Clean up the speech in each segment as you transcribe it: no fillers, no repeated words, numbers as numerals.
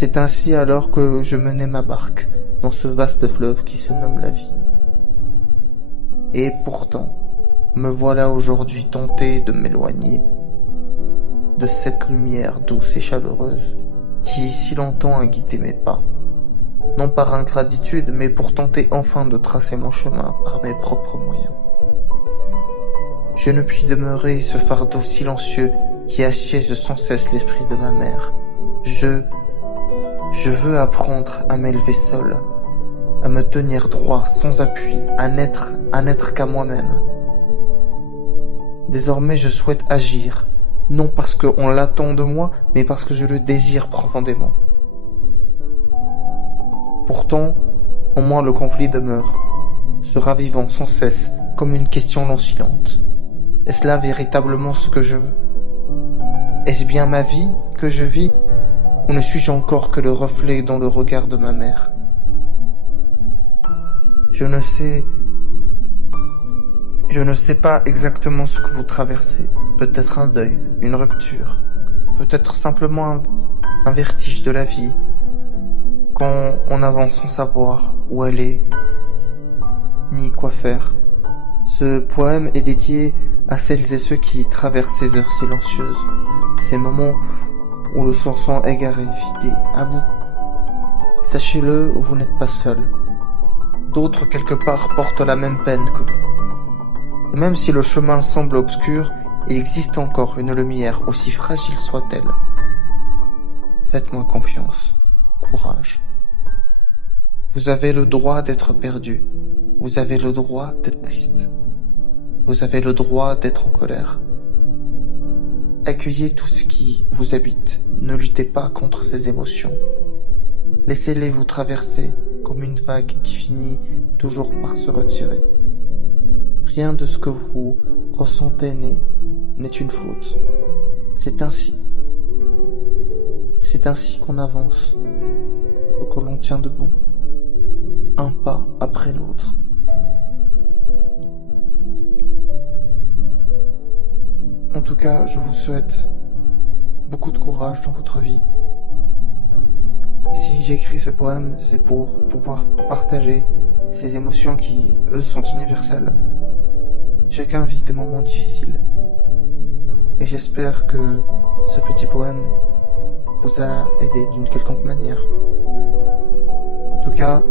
C'est ainsi alors que je menais ma barque dans ce vaste fleuve qui se nomme la vie. Et pourtant, me voilà aujourd'hui tenté de m'éloigner de cette lumière douce et chaleureuse qui si longtemps a guidé mes pas, non par ingratitude, mais pour tenter enfin de tracer mon chemin par mes propres moyens. Je ne puis demeurer ce fardeau silencieux qui assiège sans cesse l'esprit de ma mère. Je veux apprendre à m'élever seul, à me tenir droit, sans appui, à n'être qu'à moi-même. Désormais, je souhaite agir, non parce qu'on l'attend de moi, mais parce que je le désire profondément. Pourtant, au moins le conflit demeure, se ravivant sans cesse comme une question lancinante. Est-ce là véritablement ce que je veux? Est-ce bien ma vie que je vis, ou ne suis-je encore que le reflet dans le regard de ma mère? Je ne sais pas exactement ce que vous traversez. Peut-être un deuil, une rupture, peut-être simplement un vertige de la vie, quand on avance sans savoir où aller, ni quoi faire. Ce poème est dédié à celles et ceux qui traversent ces heures silencieuses, ces moments où le se sent égaré, vidé, à bout. Sachez-le, vous n'êtes pas seul. D'autres quelque part portent la même peine que vous. Et même si le chemin semble obscur, il existe encore une lumière, aussi fragile soit-elle. Faites-moi confiance, courage. Vous avez le droit d'être perdu, vous avez le droit d'être triste, vous avez le droit d'être en colère. Accueillez tout ce qui vous habite, ne luttez pas contre ces émotions. Laissez-les vous traverser comme une vague qui finit toujours par se retirer. Rien de ce que vous ressentez n'est une faute. C'est ainsi. C'est ainsi qu'on avance, que l'on tient debout, un pas après l'autre. En tout cas, je vous souhaite beaucoup de courage dans votre vie. Si j'écris ce poème, c'est pour pouvoir partager ces émotions qui, eux, sont universelles. Chacun vit des moments difficiles. Et j'espère que ce petit poème vous a aidé d'une quelconque manière. En tout cas,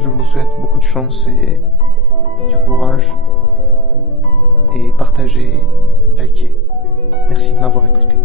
je vous souhaite beaucoup de chance et du courage. Et partagez, likez. Merci de m'avoir écouté.